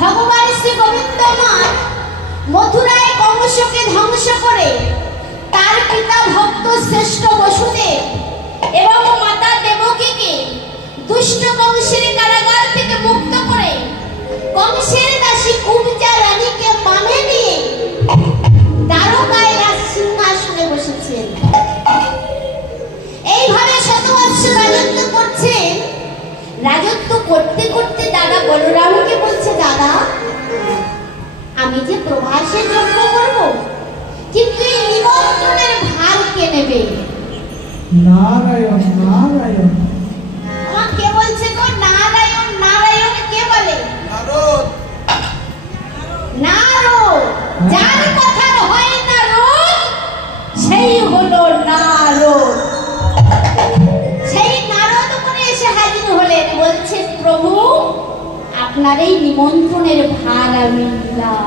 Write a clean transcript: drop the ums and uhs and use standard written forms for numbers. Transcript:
ভগবান শ্রী গোবিন্দমান মথুরায় কংসকে ধ্বংস করে তার পিতা ভক্ত শ্রেষ্ঠ বসুদেব এবং মাতা দেবকীকে দুষ্ট কংসের কারাগার থেকে মুক্ত করে কংসের দাসী কুব্জা রানীকে মানে নিয়ে দ্বারকায় রাজ সিংহাসনে বসেছেন। এইভাবে শত বৎসর রাজত্ব করছেন। রাজত্ব করতে করতে দাদা বলরামকে বলছে, দাদা আমি যে প্রভাসে যজ্ঞ করব, কিন্তু এই নিমন্ত্রণের ভার কে নেবে? নারায়ণ নারায়ণ। আমার কে বলছে গো নারায়ণ নারায়ণ? কে বলে? নারদ। নারদ। যার কথার হয় না রোগ, সেই হলো নারদ। সেই নারদ করে এসে হাজির হলেন, বলছে প্রভু আপনার এই নিমন্ত্রণের ভার আমি নিলাম।